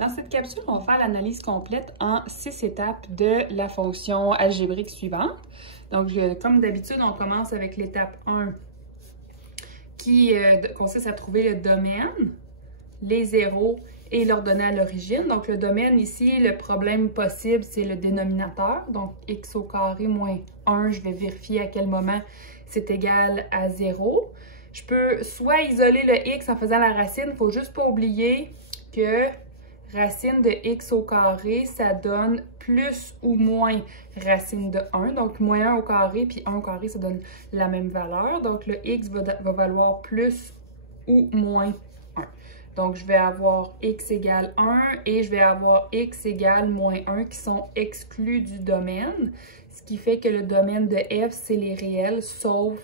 Dans cette capsule, on va faire l'analyse complète en 6 étapes de la fonction algébrique suivante. Donc, comme d'habitude, on commence avec l'étape 1 qui consiste à trouver le domaine, les zéros et l'ordonnée à l'origine. Donc, le domaine ici, le problème possible, c'est le dénominateur. Donc, x au carré moins 1, je vais vérifier à quel moment c'est égal à 0. Je peux soit isoler le x en faisant la racine, il ne faut juste pas oublier que racine de x au carré, ça donne plus ou moins racine de 1. Donc, moins 1 au carré, puis 1 au carré, ça donne la même valeur. Donc, le x va valoir plus ou moins 1. Donc, je vais avoir x égale 1 et je vais avoir x égale moins 1 qui sont exclus du domaine. Ce qui fait que le domaine de f, c'est les réels, sauf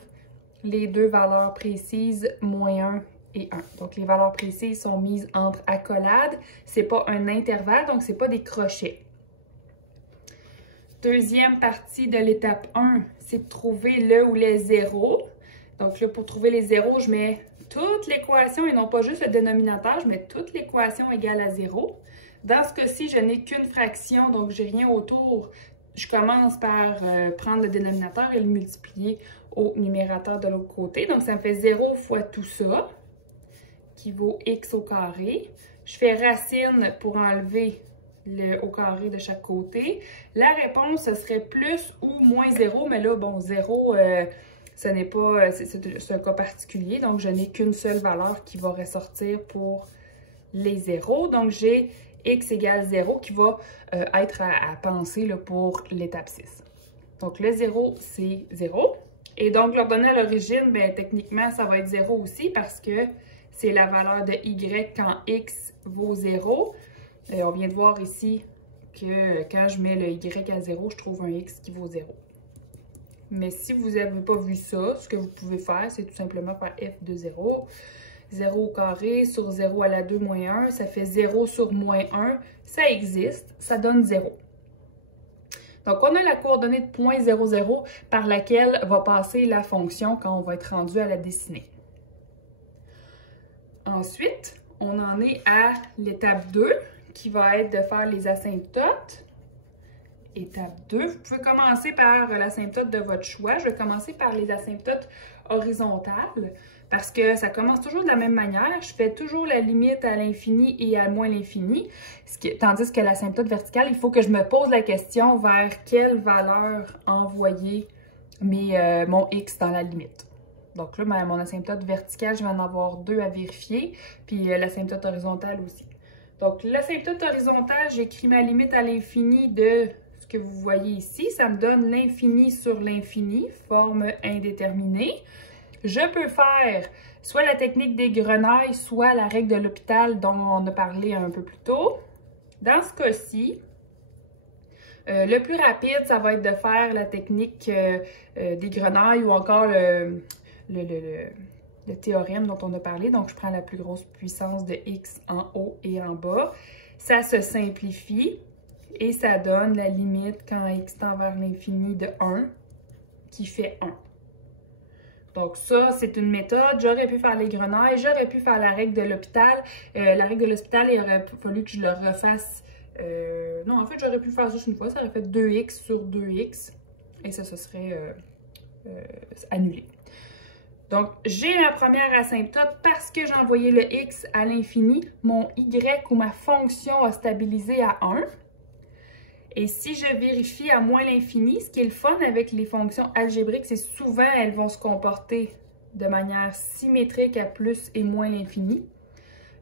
les deux valeurs précises, moins 1 et 1. Donc, les valeurs précises sont mises entre accolades. Ce n'est pas un intervalle, donc ce n'est pas des crochets. Deuxième partie de l'étape 1, c'est de trouver le ou les zéros. Donc là, pour trouver les zéros, je mets toute l'équation et non pas juste le dénominateur, je mets toute l'équation égale à 0. Dans ce cas-ci, je n'ai qu'une fraction, donc je n'ai rien autour. Je commence par prendre le dénominateur et le multiplier au numérateur de l'autre côté. Donc, ça me fait 0 fois tout ça, qui vaut x au carré. Je fais racine pour enlever le au carré de chaque côté. La réponse, ce serait plus ou moins 0, mais là, bon, 0, ce n'est pas, c'est un cas particulier, donc je n'ai qu'une seule valeur qui va ressortir pour les zéros. Donc, j'ai x égale 0 qui va être à penser là, pour l'étape 6. Donc, le 0, c'est 0. Et donc, l'ordonnée à l'origine, bien, techniquement, ça va être 0 aussi parce que c'est la valeur de y quand x vaut 0. On vient de voir ici que quand je mets le y à 0, je trouve un x qui vaut 0. Mais si vous n'avez pas vu ça, ce que vous pouvez faire, c'est tout simplement faire f de 0. 0 au carré sur 0 à la 2 moins 1, ça fait 0 sur moins 1. Ça existe, ça donne 0. Donc, on a la coordonnée de 0,00 par laquelle va passer la fonction quand on va être rendu à la dessiner. Ensuite, on en est à l'étape 2, qui va être de faire les asymptotes. Étape 2, vous pouvez commencer par l'asymptote de votre choix. Je vais commencer par les asymptotes horizontales parce que ça commence toujours de la même manière. Je fais toujours la limite à l'infini et à moins l'infini. Tandis que l'asymptote verticale, il faut que je me pose la question vers quelle valeur envoyer mon x dans la limite. Donc là, mon asymptote verticale, je vais en avoir 2 à vérifier, puis l'asymptote horizontale aussi. Donc, l'asymptote horizontale, j'écris ma limite à l'infini de ce que vous voyez ici. Ça me donne l'infini sur l'infini, forme indéterminée. Je peux faire soit la technique des grenailles, soit la règle de l'hôpital dont on a parlé un peu plus tôt. Dans ce cas-ci, le plus rapide, ça va être de faire la technique des grenailles ou encore le théorème dont on a parlé. Donc, je prends la plus grosse puissance de x en haut et en bas. Ça se simplifie et ça donne la limite quand x tend vers l'infini de 1 qui fait 1. Donc, ça, c'est une méthode. J'aurais pu faire les grenailles, j'aurais pu faire la règle de l'hôpital. La règle de l'hôpital, il aurait fallu que je le refasse. Non, en fait, j'aurais pu faire juste une fois. Ça aurait fait 2x sur 2x et ça se serait annulé. Donc, j'ai ma première asymptote parce que j'ai envoyé le x à l'infini. Mon y ou ma fonction a stabilisé à 1. Et si je vérifie à moins l'infini, ce qui est le fun avec les fonctions algébriques, c'est souvent elles vont se comporter de manière symétrique à plus et moins l'infini.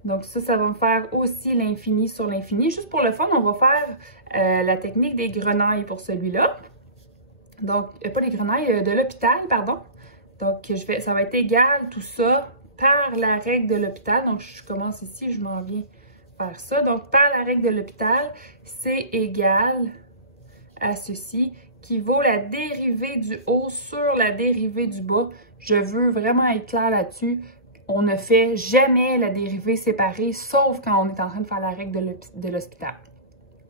Donc ça va me faire aussi l'infini sur l'infini. Juste pour le fun, on va faire la technique des grenailles pour celui-là. Donc, pas les grenailles, de l'hôpital, pardon. Donc, ça va être égal tout ça par la règle de l'hôpital. Donc, je commence ici, je m'en viens faire ça. Donc, par la règle de l'hôpital, c'est égal à ceci qui vaut la dérivée du haut sur la dérivée du bas. Je veux vraiment être clair là-dessus. On ne fait jamais la dérivée séparée, sauf quand on est en train de faire la règle de l'hôpital.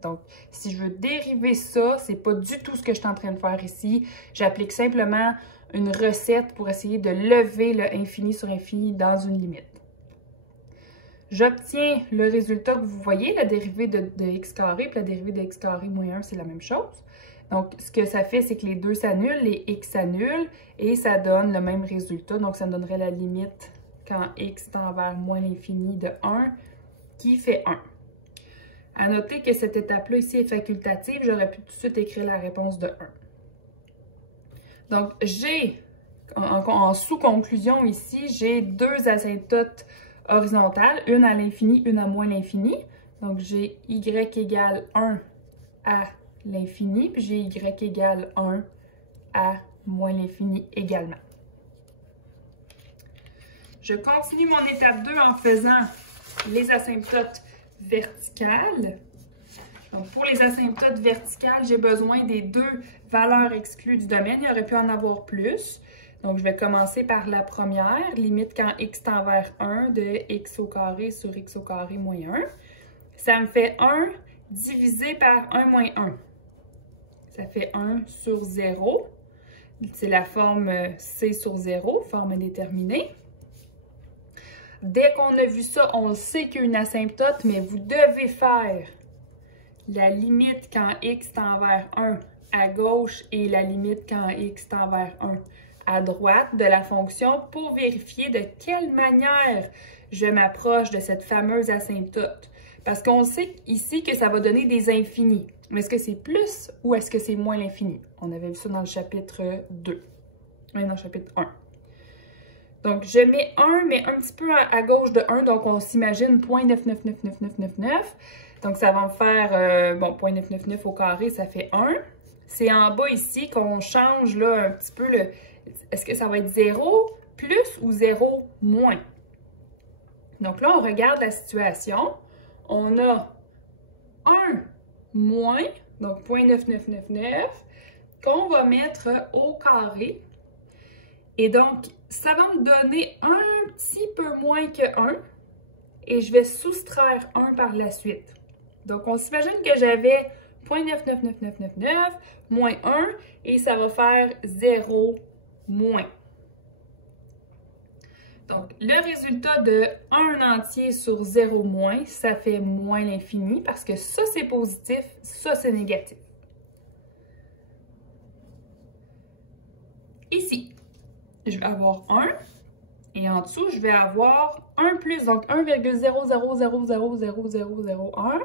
Donc, si je veux dériver ça, c'est pas du tout ce que je suis en train de faire ici. J'applique simplement une recette pour essayer de lever le infini sur infini dans une limite. j'obtiens le résultat que vous voyez, la dérivée de x carré, puis la dérivée de x carré moins 1, c'est la même chose. Donc, ce que ça fait, c'est que les deux s'annulent, les x s'annulent, et ça donne le même résultat. Donc, ça me donnerait la limite quand x tend vers moins l'infini de 1, qui fait 1. À noter que cette étape-là ici est facultative, j'aurais pu tout de suite écrire la réponse de 1. Donc, j'ai, en sous-conclusion ici, j'ai deux asymptotes horizontales, une à l'infini, une à moins l'infini. Donc, j'ai y égale 1 à l'infini, puis j'ai y égale 1 à moins l'infini également. Je continue mon étape 2 en faisant les asymptotes verticales. Donc, pour les asymptotes verticales, j'ai besoin des deux valeurs exclues du domaine. Il aurait pu en avoir plus. Donc, je vais commencer par la première, limite quand x tend vers 1 de x au carré sur x au carré moins 1. Ça me fait 1 divisé par 1 moins 1. Ça fait 1 sur 0. C'est la forme c sur 0, forme indéterminée. Dès qu'on a vu ça, on le sait qu'il y a une asymptote, mais vous devez faire la limite quand x tend vers 1 à gauche et la limite quand x tend vers 1 à droite de la fonction pour vérifier de quelle manière je m'approche de cette fameuse asymptote. Parce qu'on sait ici que ça va donner des infinis. Mais est-ce que c'est plus ou est-ce que c'est moins l'infini? On avait vu ça dans le chapitre 2. Oui, dans le chapitre 1. Donc, je mets 1, mais un petit peu à gauche de 1. Donc, on s'imagine 0.999999. Donc, ça va me faire, bon, 0.999 au carré, ça fait 1. C'est en bas ici qu'on change là un petit peu le... Est-ce que ça va être 0 plus ou 0 moins? Donc là, on regarde la situation. On a 1 moins, donc 0.9999, qu'on va mettre au carré. Et donc, ça va me donner un petit peu moins que 1. Et je vais soustraire 1 par la suite. Donc, on s'imagine que j'avais 0.999999 moins 1 et ça va faire 0 moins. Donc, le résultat de 1 entier sur 0 moins, ça fait moins l'infini parce que ça, c'est positif, ça, c'est négatif. Ici, je vais avoir 1 et en dessous, je vais avoir 1 plus, donc 1,000000001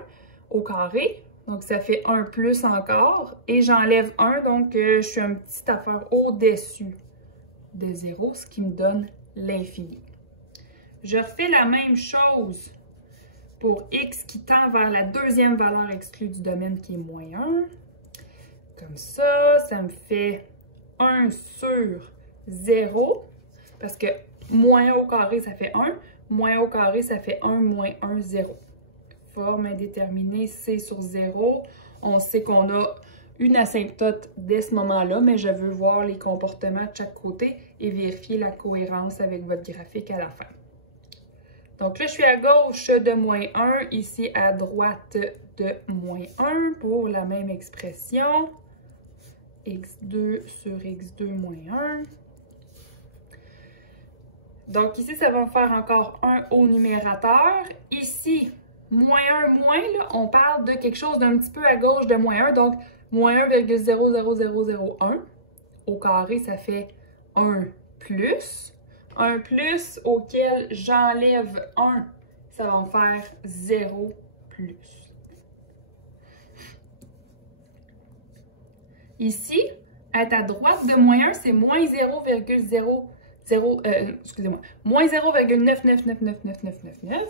au carré. Donc, ça fait 1 plus encore. Et j'enlève 1, donc je suis une petite affaire au-dessus de 0, ce qui me donne l'infini. Je refais la même chose pour x qui tend vers la deuxième valeur exclue du domaine qui est moins 1. Comme ça, ça me fait 1 sur 0, parce que moins 1 au carré, ça fait 1. Moins 1 au carré, ça fait 1 moins 1, 0. Forme indéterminée, c sur 0. On sait qu'on a une asymptote dès ce moment-là, mais je veux voir les comportements de chaque côté et vérifier la cohérence avec votre graphique à la fin. Donc là, je suis à gauche de moins 1, ici à droite de moins 1 pour la même expression. x2 sur x2 moins 1. Donc ici, ça va me faire encore 1 au numérateur. Ici, moins 1, moins, là, on parle de quelque chose d'un petit peu à gauche de moins 1, donc moins 1,00001. Au carré, ça fait 1 plus. 1 plus auquel j'enlève 1, ça va me faire 0 plus. Ici, être à droite de moins 1, c'est moins 0,9999999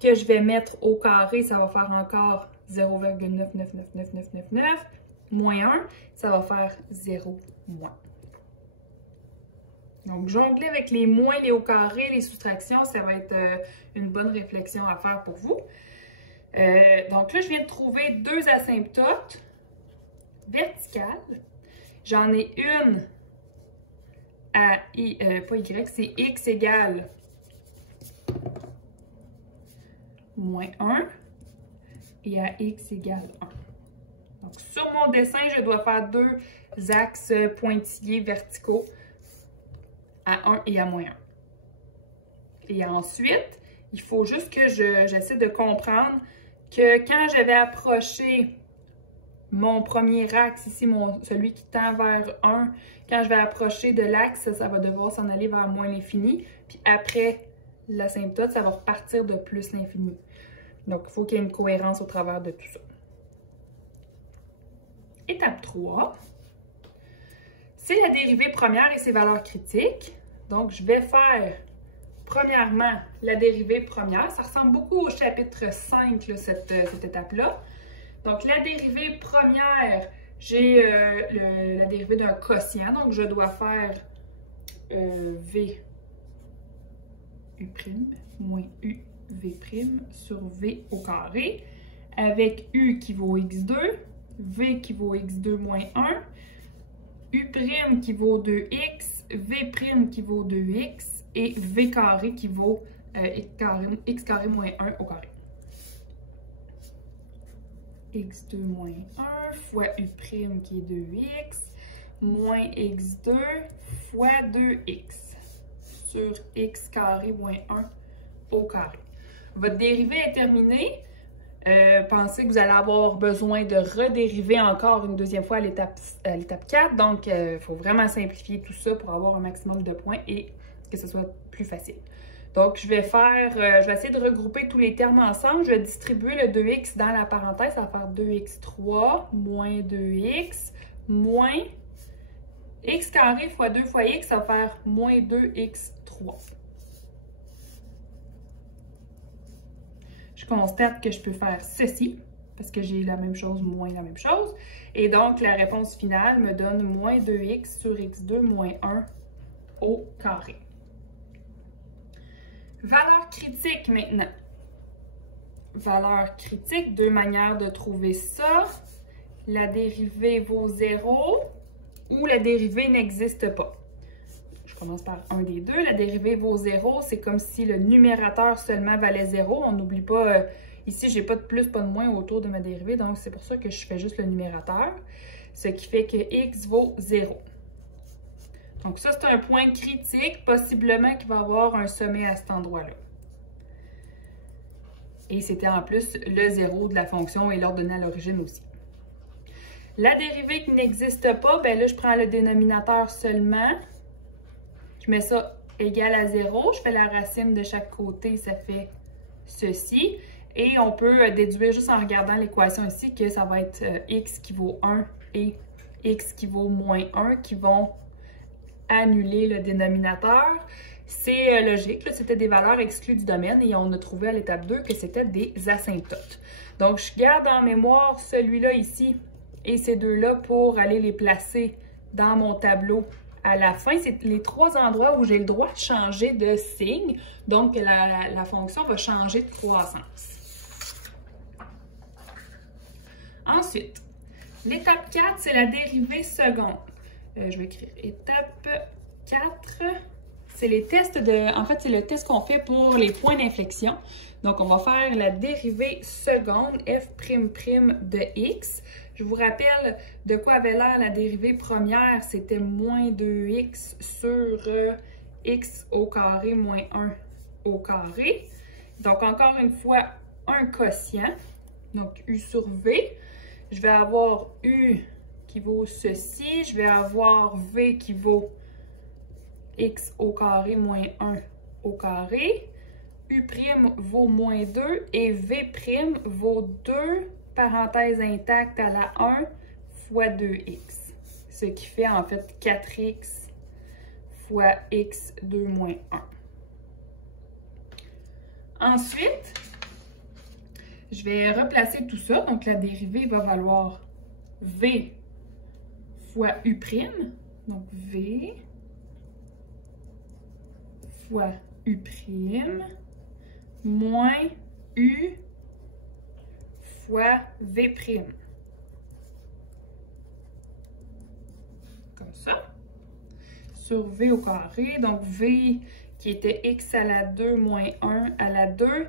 que je vais mettre au carré, ça va faire encore 0,9999999. Moins 1, ça va faire 0 moins. Donc, jongler avec les moins, les au carré, les soustractions, ça va être une bonne réflexion à faire pour vous. Donc là, je viens de trouver deux asymptotes verticales. J'en ai une à pas y, c'est x égale moins 1 et à x égale 1. Donc, sur mon dessin, je dois faire deux axes pointillés verticaux à 1 et à moins 1. Et ensuite, Il faut juste que j'essaie de comprendre que quand j'avais approché mon premier axe, ici, celui qui tend vers 1, quand je vais approcher de l'axe, ça va devoir s'en aller vers moins l'infini. Puis après l'asymptote, ça va repartir de plus l'infini. Donc, il faut qu'il y ait une cohérence au travers de tout ça. Étape 3, c'est la dérivée première et ses valeurs critiques. Donc, je vais faire, premièrement, la dérivée première. Ça ressemble beaucoup au chapitre 5, là, cette étape-là. Donc, la dérivée première, j'ai la dérivée d'un quotient. Donc, je dois faire V U' moins U V' sur V au carré, avec U qui vaut x2, V qui vaut x2 moins 1, U' qui vaut 2x, V' qui vaut 2x, et V carré qui vaut x carré moins 1 au carré. x2 moins 1 fois U' qui est 2x, moins x2 fois 2x sur x carré moins 1 au carré. Votre dérivée est terminée. Pensez que vous allez avoir besoin de redériver encore une deuxième fois à l'étape 4. Donc, il faut vraiment simplifier tout ça pour avoir un maximum de points et que ce soit plus facile. Donc, je vais essayer de regrouper tous les termes ensemble. Je vais distribuer le 2x dans la parenthèse. Ça va faire 2x3 moins 2x moins x carré fois 2 fois x, ça va faire moins 2x3. Je constate que je peux faire ceci, parce que j'ai la même chose moins la même chose. Et donc, la réponse finale me donne moins 2x sur x2 moins 1 au carré. Valeur critique maintenant. Valeur critique, deux manières de trouver ça. La dérivée vaut 0 ou la dérivée n'existe pas. Je commence par un des deux. La dérivée vaut 0, c'est comme si le numérateur seulement valait 0. On n'oublie pas, ici, j'ai pas de plus, pas de moins autour de ma dérivée, donc c'est pour ça que je fais juste le numérateur, ce qui fait que x vaut 0. Donc ça, c'est un point critique, possiblement qu'il va avoir un sommet à cet endroit-là. Et c'était en plus le 0 de la fonction et l'ordonnée à l'origine aussi. La dérivée qui n'existe pas, ben là, je prends le dénominateur seulement. Je mets ça égal à 0. Je fais la racine de chaque côté, ça fait ceci. Et on peut déduire juste en regardant l'équation ici que ça va être x qui vaut 1 et x qui vaut moins 1 qui vont annuler le dénominateur. C'est logique, c'était des valeurs exclues du domaine et on a trouvé à l'étape 2 que c'était des asymptotes. Donc, je garde en mémoire celui-là ici et ces deux-là pour aller les placer dans mon tableau à la fin. C'est les trois endroits où j'ai le droit de changer de signe. Donc, la fonction va changer de croissance. Ensuite, l'étape 4, c'est la dérivée seconde. Je vais écrire étape 4. C'est les tests en fait, c'est le test qu'on fait pour les points d'inflexion. Donc, on va faire la dérivée seconde f'' de x. Je vous rappelle de quoi avait l'air la dérivée première. C'était moins 2x sur x au carré moins 1 au carré. Donc, encore une fois, un quotient. Donc, u sur v. Je vais avoir u qui vaut ceci. Je vais avoir v qui vaut x au carré moins 1 au carré. U' vaut moins 2 et v' vaut 2 parenthèse intacte à la 1 fois 2x. Ce qui fait en fait 4x fois x2 moins 1. Ensuite, je vais replacer tout ça. Donc, la dérivée va valoir v fois u'. Donc, v fois u' moins u fois v'. Comme ça. Sur v au carré. Donc, v qui était x à la 2 moins 1 à la 2.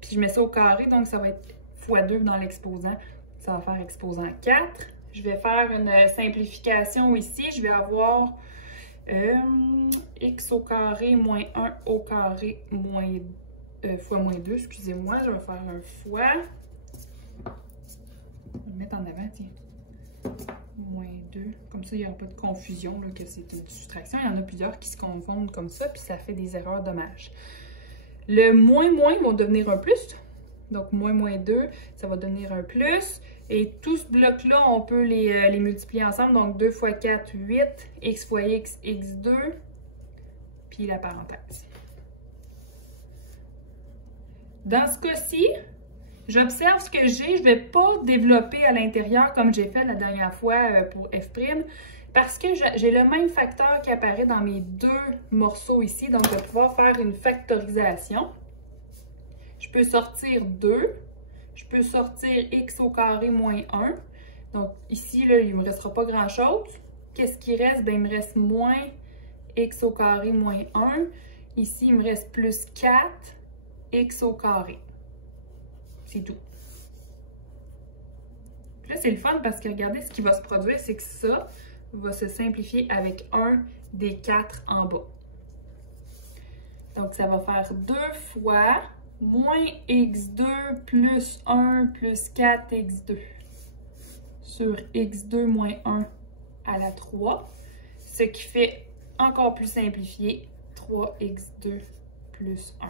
Puis, je mets ça au carré. Donc, ça va être fois 2 dans l'exposant. Ça va faire exposant 4. Je vais faire une simplification ici. Je vais avoir x au carré moins 1 au carré moins fois moins 2, excusez-moi, je vais faire un fois. Je vais le mettre en avant, tiens. Moins 2. Comme ça, il n'y aura pas de confusion là, que c'est une soustraction. Il y en a plusieurs qui se confondent comme ça, puis ça fait des erreurs dommages. Le moins va devenir un plus. Donc, moins 2, ça va devenir un plus. Et tout ce bloc-là, on peut les multiplier ensemble. Donc, 2 fois 4, 8. X fois X, X2. Puis la parenthèse. Dans ce cas-ci, j'observe ce que j'ai. Je ne vais pas développer à l'intérieur comme j'ai fait la dernière fois pour F', parce que j'ai le même facteur qui apparaît dans mes deux morceaux ici. Donc, je vais pouvoir faire une factorisation. Je peux sortir 2. Je peux sortir x au carré moins 1. Donc, ici, là, il ne me restera pas grand-chose. Qu'est-ce qui reste? Bien, il me reste moins x au carré moins 1. Ici, il me reste plus 4 x au carré. C'est tout. Puis là, c'est le fun parce que regardez, ce qui va se produire, c'est que ça va se simplifier avec un des 4 en bas. Donc, ça va faire 2 fois moins x2 plus 1 plus 4x2 sur x2 moins 1 à la 3, ce qui fait encore plus simplifié 3x2 plus 1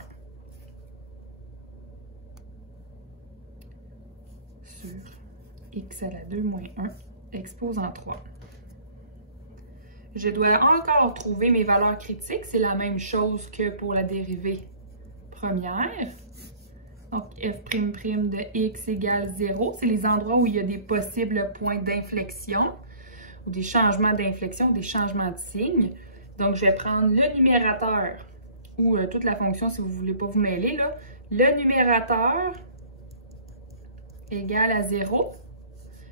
sur x à la 2 moins 1 exposant 3. Je dois encore trouver mes valeurs critiques. C'est la même chose que pour la dérivée première. Donc, f' de x égale 0. C'est les endroits où il y a des possibles points d'inflexion ou des changements d'inflexion ou des changements de signe. Donc, je vais prendre le numérateur ou toute la fonction si vous ne voulez pas vous mêler. Là. Le numérateur égale à 0.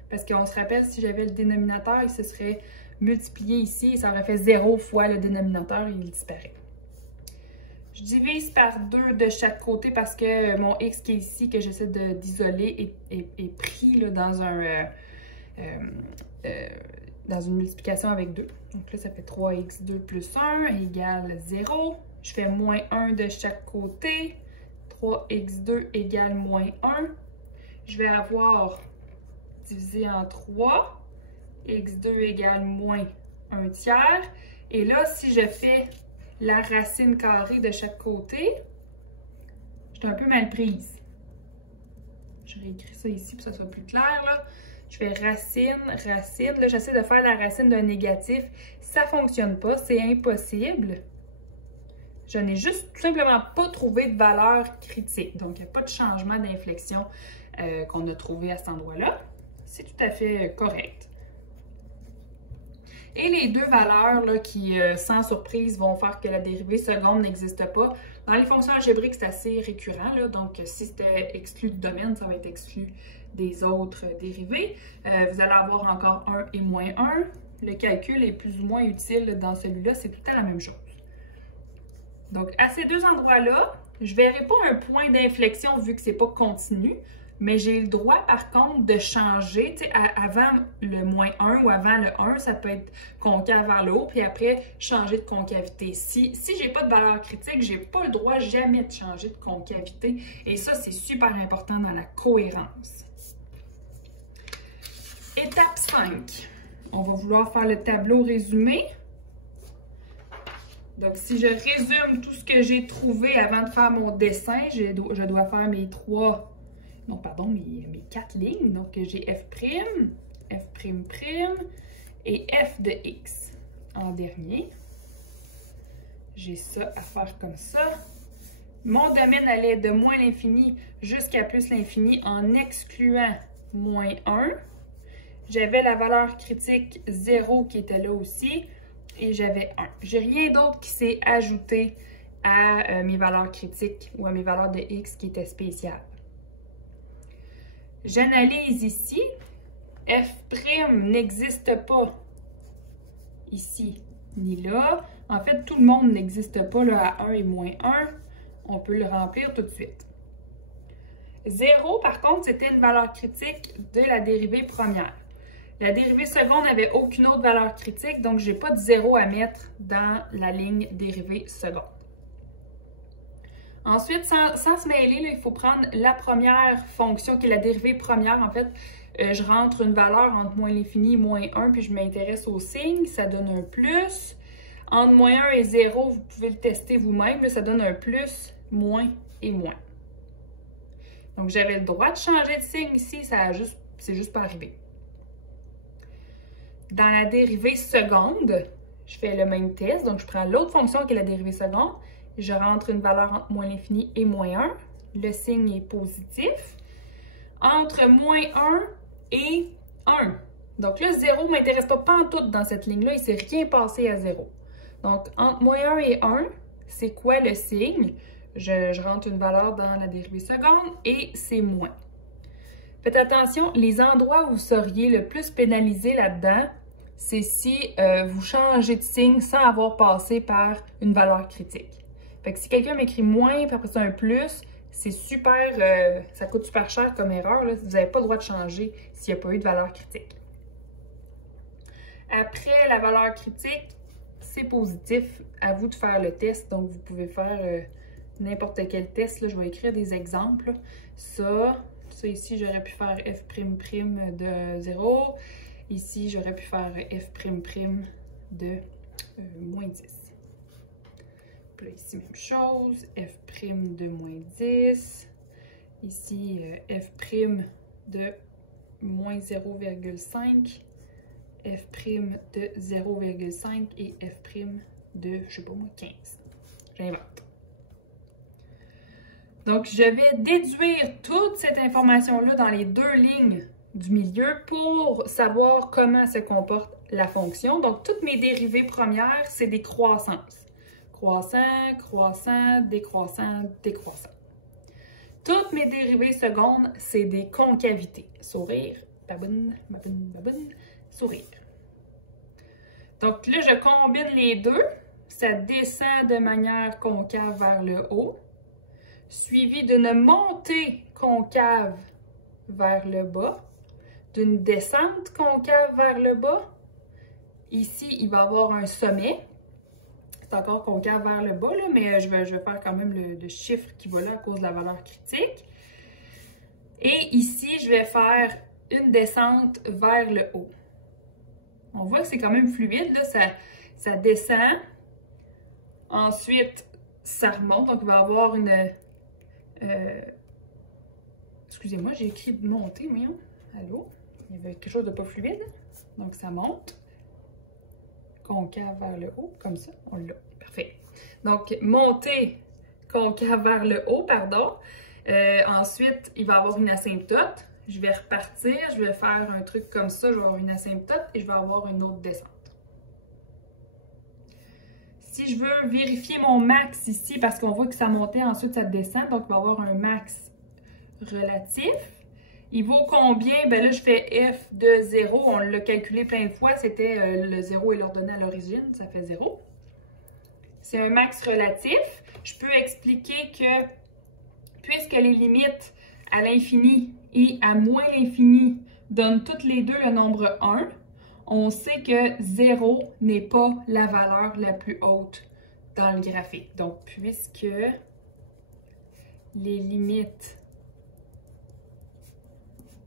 Parce qu'on se rappelle, si j'avais le dénominateur, il se serait multiplié ici et ça aurait fait 0 fois le dénominateur et il disparaît. Je divise par 2 de chaque côté parce que mon x qui est ici, que j'essaie d'isoler, est pris là, dans une multiplication avec 2. Donc là, ça fait 3x2 plus 1 égale 0. Je fais moins 1 de chaque côté. 3x2 égale moins 1. Je vais avoir divisé en 3. x2 égale moins 1 tiers. Et là, si je fais la racine carrée de chaque côté, je suis un peu mal prise. Je réécris ça ici pour que ça soit plus clair. Là. Je fais racine. Là, j'essaie de faire la racine d'un négatif. Ça ne fonctionne pas, c'est impossible. Je n'ai juste tout simplement pas trouvé de valeur critique. Donc, il n'y a pas de changement d'inflexion qu'on a trouvé à cet endroit-là. C'est tout à fait correct. Et les deux valeurs là, qui, sans surprise, vont faire que la dérivée seconde n'existe pas. Dans les fonctions algébriques, c'est assez récurrent. Là, donc, si c'était exclu du domaine, ça va être exclu des autres dérivées. Vous allez avoir encore 1 et moins 1. Le calcul est plus ou moins utile dans celui-là. C'est tout à la même chose. Donc, à ces deux endroits-là, je ne verrai pas un point d'inflexion vu que ce n'est pas continu. Mais j'ai le droit, par contre, de changer. Tu sais, avant le moins 1 ou avant le 1, ça peut être concave vers le haut, puis après, changer de concavité. Si je n'ai pas de valeur critique, je n'ai pas le droit jamais de changer de concavité. Et ça, c'est super important dans la cohérence. Étape 5. On va vouloir faire le tableau résumé. Donc, si je résume tout ce que j'ai trouvé avant de faire mon dessin, je dois faire mes 4 lignes. Donc, j'ai F', et f de x en dernier. J'ai ça à faire comme ça. Mon domaine allait de moins l'infini jusqu'à plus l'infini en excluant moins 1. J'avais la valeur critique 0 qui était là aussi. Et j'avais 1. J'ai rien d'autre qui s'est ajouté à mes valeurs critiques ou à mes valeurs de x qui étaient spéciales. J'analyse ici. F' n'existe pas ici ni là. En fait, tout le monde n'existe pas là, à 1 et moins 1. On peut le remplir tout de suite. 0, par contre, c'était une valeur critique de la dérivée première. La dérivée seconde n'avait aucune autre valeur critique, donc je n'ai pas de 0 à mettre dans la ligne dérivée seconde. Ensuite, sans se mêler, là, il faut prendre la première fonction qui est la dérivée première. En fait, je rentre une valeur entre moins l'infini et moins 1, puis je m'intéresse au signe, ça donne un plus. Entre moins 1 et 0, vous pouvez le tester vous-même, ça donne un plus, moins et moins. Donc, j'avais le droit de changer de signe ici, c'est juste pas arrivé. Dans la dérivée seconde, je fais le même test. Donc, je prends l'autre fonction qui est la dérivée seconde. Je rentre une valeur entre moins l'infini et moins 1. Le signe est positif. Entre moins 1 et 1. Donc là, 0 ne m'intéresse pas pantoute dans cette ligne-là. Il ne s'est rien passé à 0. Donc, entre moins 1 et 1, c'est quoi le signe? Je rentre une valeur dans la dérivée seconde et c'est moins. Faites attention, les endroits où vous seriez le plus pénalisé là-dedans, c'est si vous changez de signe sans avoir passé par une valeur critique. Fait que si quelqu'un m'écrit moins, puis après ça un plus, c'est super, ça coûte super cher comme erreur. Là. Vous n'avez pas le droit de changer s'il n'y a pas eu de valeur critique. Après la valeur critique, c'est positif. À vous de faire le test. Donc, vous pouvez faire n'importe quel test. Là. Je vais écrire des exemples. Ça ici, j'aurais pu faire f' de 0. Ici, j'aurais pu faire f' de moins 10. Puis là, ici, même chose. F' de moins 10. Ici, f' de moins 0,5. F' de 0,5 et F' de, je sais pas moi, 15. J'invente. Donc, je vais déduire toute cette information-là dans les deux lignes du milieu pour savoir comment se comporte la fonction. Donc, toutes mes dérivées premières, c'est des croissances. Croissant, croissant, décroissant, décroissant. Toutes mes dérivées secondes, c'est des concavités. Sourire, baboune, baboune, baboune, sourire. Donc là, je combine les deux. Ça descend de manière concave vers le haut, suivi d'une montée concave vers le bas, d'une descente concave vers le bas. Ici, il va y avoir un sommet. C'est encore concave vers le bas, là, mais je vais faire quand même le chiffre qui va là à cause de la valeur critique. Et ici, je vais faire une descente vers le haut. On voit que c'est quand même fluide, là, ça descend. Ensuite, ça remonte. Donc, il va y avoir une... excusez-moi, j'ai écrit monter, voyons. Allô? Il y avait quelque chose de pas fluide. Donc, ça monte. Concave vers le haut, comme ça. On l'a. Parfait. Donc, monter concave vers le haut, pardon. Ensuite, il va y avoir une asymptote. Je vais repartir, je vais faire un truc comme ça, je vais avoir une asymptote et je vais avoir une autre descente. Si je veux vérifier mon max ici, parce qu'on voit que ça montait, ensuite ça descend, donc il va y avoir un max relatif. Il vaut combien? Ben là, je fais f de 0, on l'a calculé plein de fois, c'était le 0 est l'ordonnée à l'origine, ça fait 0. C'est un max relatif. Je peux expliquer que, puisque les limites à l'infini et à moins l'infini donnent toutes les deux le nombre 1, on sait que 0 n'est pas la valeur la plus haute dans le graphique. Donc, puisque les limites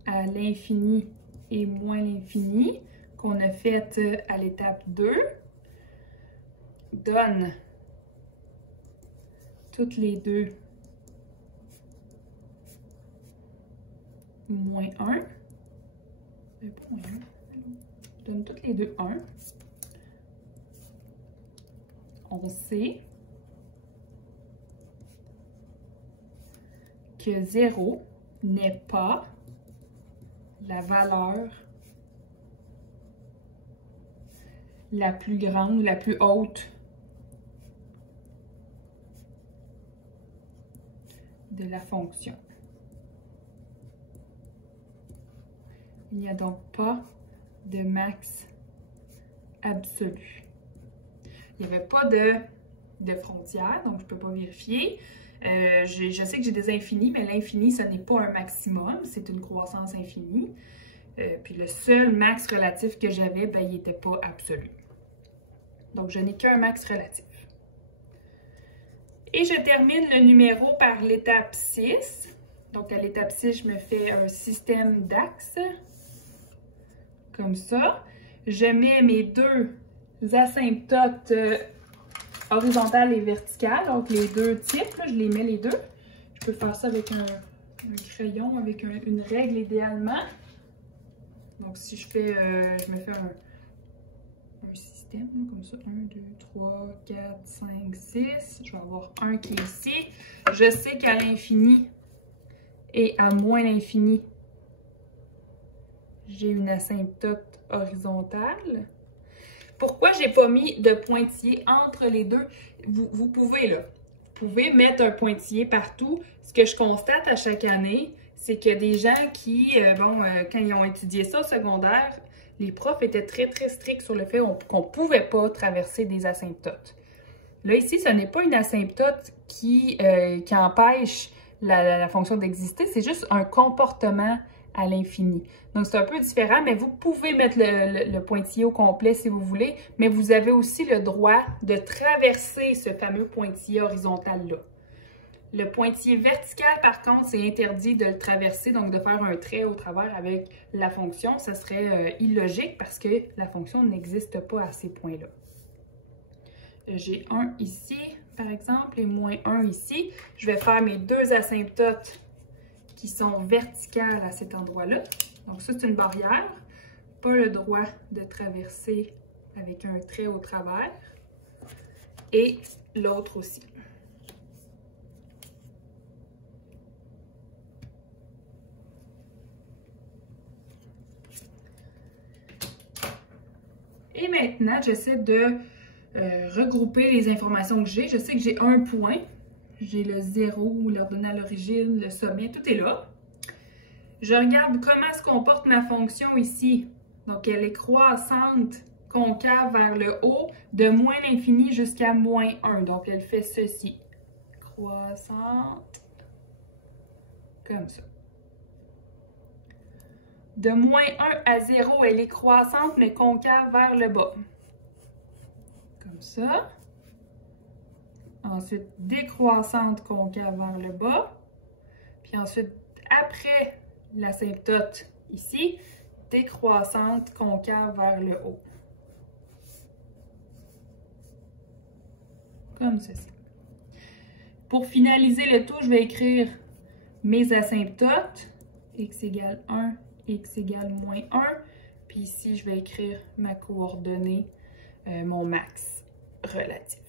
à l'infini et moins l'infini qu'on a faites à l'étape 2 donnent toutes les deux moins 1. Donne toutes les deux 1. On sait que 0 n'est pas la valeur la plus grande ou la plus haute de la fonction. Il n'y a donc pas de max absolu. Il n'y avait pas de frontière, donc je ne peux pas vérifier. Je sais que j'ai des infinis, mais l'infini, ce n'est pas un maximum, c'est une croissance infinie. Puis le seul max relatif que j'avais, ben, il n'était pas absolu. Donc, je n'ai qu'un max relatif. Et je termine le numéro par l'étape 6. Donc, à l'étape 6, je me fais un système d'axes, comme ça. Je mets mes deux asymptotes horizontales et verticales, donc les deux types, là, je les mets les deux. Je peux faire ça avec un crayon, avec une règle idéalement. Donc, si je fais, je me fais un système, comme ça, 1, 2, 3, 4, 5, 6. Je vais avoir un qui est ici. Je sais qu'à l'infini et à moins l'infini, j'ai une asymptote horizontale. Pourquoi j'ai pas mis de pointillé entre les deux? Vous pouvez, là, vous pouvez mettre un pointillé partout. Ce que je constate à chaque année, c'est que des gens qui, quand ils ont étudié ça au secondaire, les profs étaient très, très stricts sur le fait qu'on ne pouvait pas traverser des asymptotes. Là, ici, ce n'est pas une asymptote qui empêche la fonction d'exister, c'est juste un comportement à l'infini. Donc, c'est un peu différent, mais vous pouvez mettre le pointillé au complet si vous voulez, mais vous avez aussi le droit de traverser ce fameux pointillé horizontal-là. Le pointillé vertical, par contre, c'est interdit de le traverser, donc de faire un trait au travers avec la fonction. Ce serait illogique parce que la fonction n'existe pas à ces points-là. J'ai 1 ici, par exemple, et moins 1 ici. Je vais faire mes deux asymptotes qui sont verticales à cet endroit-là. Donc ça, c'est une barrière. Pas le droit de traverser avec un trait au travers. Et l'autre aussi. Et maintenant, j'essaie de regrouper les informations que j'ai. Je sais que j'ai un point. J'ai le 0, l'ordonnée à l'origine, le sommet, tout est là. Je regarde comment se comporte ma fonction ici. Donc, elle est croissante, concave vers le haut, de moins l'infini jusqu'à moins 1. Donc, elle fait ceci. Croissante, comme ça. De moins 1 à 0, elle est croissante, mais concave vers le bas. Comme ça. Ensuite, décroissante, concave vers le bas. Puis ensuite, après l'asymptote ici, décroissante, concave vers le haut. Comme ceci. Pour finaliser le tout, je vais écrire mes asymptotes. X égale 1, x égale moins 1. Puis ici, je vais écrire ma coordonnée, mon max relatif.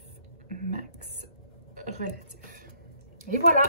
Max relatif. Et voilà!